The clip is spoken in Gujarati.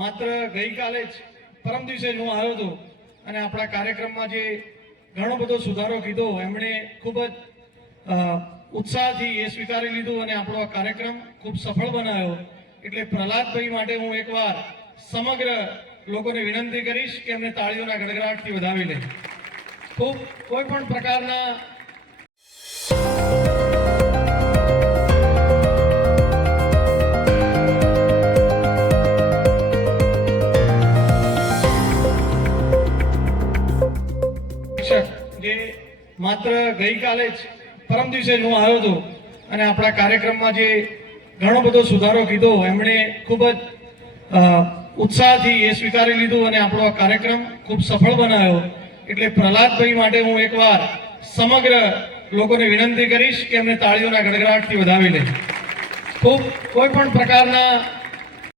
માત્ર ગઈકાલે જ પરમ દિવસે હું આવ્યો હતો અને આપણા કાર્યક્રમમાં જે ઘણો બધો સુધારો કીધો, એમણે ખૂબ જ ઉત્સાહથી એ સ્વીકારી લીધું અને આપણો આ કાર્યક્રમ ખૂબ સફળ બનાવ્યો. એટલે પ્રહલાદભાઈ માટે હું એકવાર સમગ્ર લોકોને વિનંતી કરીશ કે એમને તાળીઓના ગડગડાટથી વધાવી લે. ખૂબ કોઈ પણ પ્રકારના જે માત્ર ગઈકાલે જ પરમ દિવસે હું આવ્યો હતો અને આપણા કાર્યક્રમમાં જે ઘણો બધો સુધારો કીધો, એમણે ખૂબ જ ઉત્સાહથી એ સ્વીકારી લીધું અને આપણો આ કાર્યક્રમ ખૂબ સફળ બનાવ્યો. એટલે પ્રહલાદભાઈ માટે હું એકવાર સમગ્ર લોકોને વિનંતી કરીશ કે એમને તાળીઓના ગડગડાટથી વધાવી લે. ખૂબ કોઈ પણ પ્રકારના